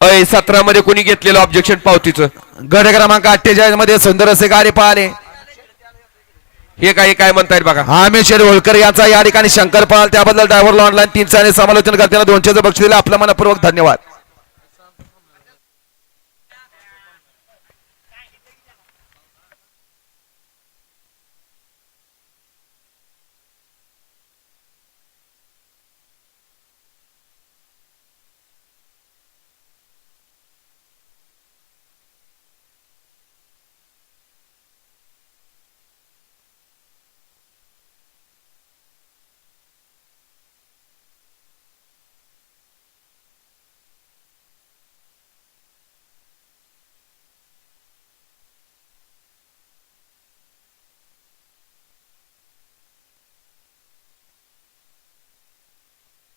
अय सतरा मध्ये कोणी घेतलेलं ऑब्जेक्शन पावतीचं? गट क्रमांक अठ्ठेचाळीसमध्ये सुंदर असे गाडी पाहिले. हे काही काय म्हणतायत बघा. आमेश्वर होळकर यांचा या ठिकाणी शंकर पळाल त्याबद्दल ड्रायव्हरला ऑनलाईन तीन आणि समालोचन करताना दोनशेचं बक्षीस दिलं. आपलं मनपूर्वक धन्यवाद.